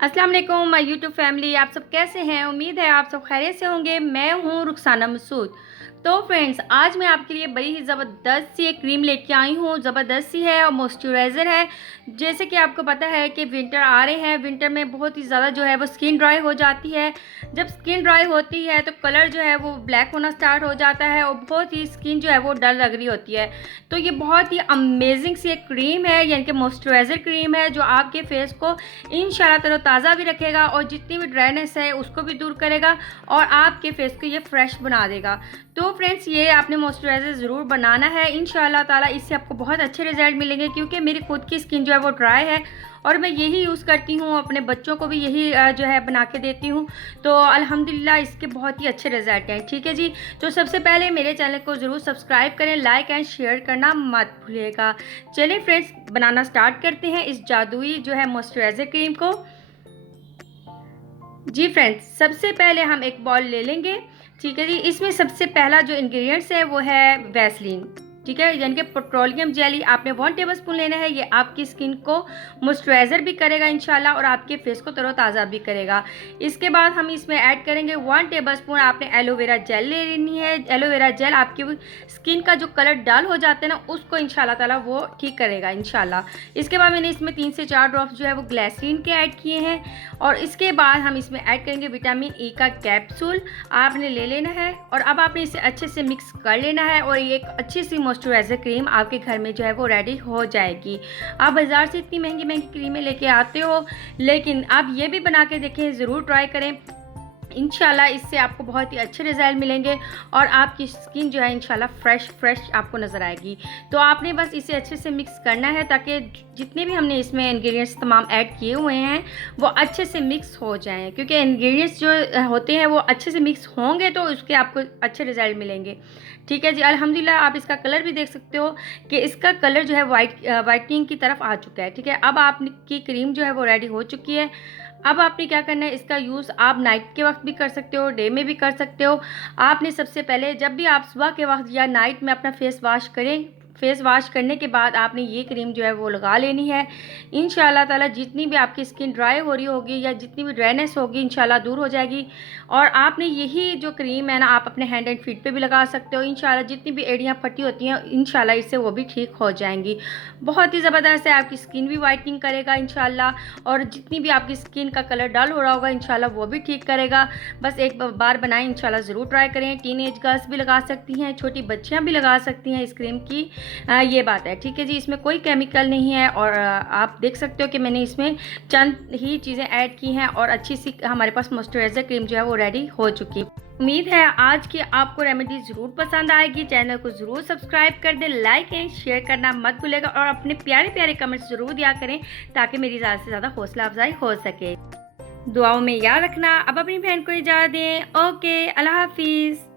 अस्सलाम वालेकुम my YouTube family. आप सब कैसे हैं? उम्मीद है आप सब खैरियत से होंगे। मैं हूं रुखसाना मसूद। तो फ्रेंड्स, आज मैं आपके लिए बड़ी ही ज़बरदस्त सी एक क्रीम लेके आई हूं। ज़बरदस्त सी है और मॉइस्चराइज़र है। जैसे कि आपको पता है कि विंटर आ रहे हैं। विंटर में बहुत ही ज़्यादा जो है वो स्किन ड्राई हो जाती है। जब स्किन ड्राई होती है तो कलर जो है वो ब्लैक होना स्टार्ट हो जाता है और बहुत ही स्किन जो है वो डल लग रही होती है। तो ये बहुत ही अमेजिंग सी एक क्रीम है, यानी कि मॉइस्चराइज़र क्रीम है, जो आपके फेस को इंशाल्लाह तरोताज़ा भी रखेगा और जितनी भी ड्राइनेस है उसको भी दूर करेगा और आपके फेस को ये फ्रेश बना देगा। तो फ्रेंड्स, ये आपने मॉइस्चराइज़र ज़रूर बनाना है। इंशाल्लाह ताला इससे आपको बहुत अच्छे रिजल्ट मिलेंगे, क्योंकि मेरी खुद की स्किन जो है वो ड्राई है और मैं यही यूज़ करती हूँ। अपने बच्चों को भी यही जो है बना के देती हूँ। तो अल्हम्दुलिल्लाह इसके बहुत ही अच्छे रिजल्ट हैं। ठीक है जी। तो सबसे पहले मेरे चैनल को ज़रूर सब्सक्राइब करें, लाइक एंड शेयर करना मत भूलिएगा। चलिए फ्रेंड्स, बनाना स्टार्ट करते हैं इस जादुई जो है मॉइस्चराइज़र क्रीम को। जी फ्रेंड्स, सबसे पहले हम एक बॉल ले लेंगे। ठीक है जी। इसमें सबसे पहला जो इंग्रेडिएंट्स है वो है वैसलीन। ठीक है, यानी कि पेट्रोलियम जेली आपने 1 टेबलस्पून लेना है। ये आपकी स्किन को मॉइस्चराइज़र भी करेगा इंशाल्लाह और आपके फेस को तरोताज़ा भी करेगा। इसके बाद हम इसमें ऐड करेंगे 1 टेबलस्पून आपने एलोवेरा जेल ले लेनी है। एलोवेरा जेल आपकी स्किन का जो कलर डल हो जाता है ना, उसको इंशाल्लाह ताला वो ठीक करेगा इंशाल्लाह। इसके बाद मैंने इसमें 3 से 4 ड्रॉप्स जो है वो ग्लिसरीन के ऐड किए हैं। और इसके बाद हम इसमें ऐड करेंगे विटामिन ई का कैप्सूल आपने ले लेना है। और अब आपने इसे अच्छे से मिक्स कर लेना है और ये एक अच्छी सी मॉइस्चराइज़र क्रीम आपके घर में जो है वो रेडी हो जाएगी। आप बाज़ार से इतनी महंगी महंगी क्रीमें लेके आते हो, लेकिन आप ये भी बना के देखें, ज़रूर ट्राई करें। इंशाल्लाह इससे आपको बहुत ही अच्छे रिज़ल्ट मिलेंगे और आपकी स्किन जो है इंशाल्लाह फ्रेश आपको नज़र आएगी। तो आपने बस इसे अच्छे से मिक्स करना है, ताकि जितने भी हमने इसमें इंग्रेडिएंट्स तमाम ऐड किए हुए हैं वो अच्छे से मिक्स हो जाएं, क्योंकि इंग्रेडिएंट्स जो होते हैं वो अच्छे से मिक्स होंगे तो उसके आपको अच्छे रिज़ल्ट मिलेंगे। ठीक है जी। अल्हम्दुलिल्लाह आप इसका कलर भी देख सकते हो कि इसका कलर जो है वाइटनिंग की तरफ आ चुका है। ठीक है, अब आपकी क्रीम जो है वो रेडी हो चुकी है। अब आपने क्या करना है, इसका यूज़ आप नाइट के वक्त भी कर सकते हो, डे में भी कर सकते हो। आपने सबसे पहले जब भी आप सुबह के वक्त या नाइट में अपना फेस वॉश करें, फेस वॉश करने के बाद आपने ये क्रीम जो है वो लगा लेनी है। इंशाल्लाह ताला जितनी भी आपकी स्किन ड्राई हो रही होगी या जितनी भी ड्राइनेस होगी इंशाल्लाह दूर हो जाएगी। और आपने यही जो क्रीम है ना, आप अपने हैंड एंड फीट पे भी लगा सकते हो। इंशाल्लाह जितनी भी एड़ियाँ फटी होती हैं इंशाल्लाह इससे वो भी ठीक हो जाएंगी। बहुत ही ज़बरदस्त है, आपकी स्किन भी वाइटनिंग करेगा इंशाल्लाह, और जितनी भी आपकी स्किन का कलर डल हो रहा होगा इंशाल्लाह वो भी ठीक करेगा। बस एक बार बनाएं, इंशाल्लाह ज़रूर ट्राई करें। टीनेज गर्ल्स भी लगा सकती हैं, छोटी बच्चियाँ भी लगा सकती हैं इस क्रीम की। ये बात है। ठीक है जी। इसमें कोई केमिकल नहीं है और आप देख सकते हो कि मैंने इसमें चंद ही चीज़ें ऐड की हैं और अच्छी सी हमारे पास मॉइस्चराइज़र क्रीम जो है वो रेडी हो चुकी है। उम्मीद है आज की आपको रेमेडी ज़रूर पसंद आएगी। चैनल को ज़रूर सब्सक्राइब कर दें, लाइक एंड शेयर करना मत भूलिएगा और अपने प्यारे प्यारे कमेंट्स ज़रूर दिया करें, ताकि मेरी ज़्यादा से ज़्यादा हौसला अफजाई हो सके। दुआओं में याद रखना। अब अपनी बहन को इजाज़त दें। ओके, अल्लाह हाफिज़।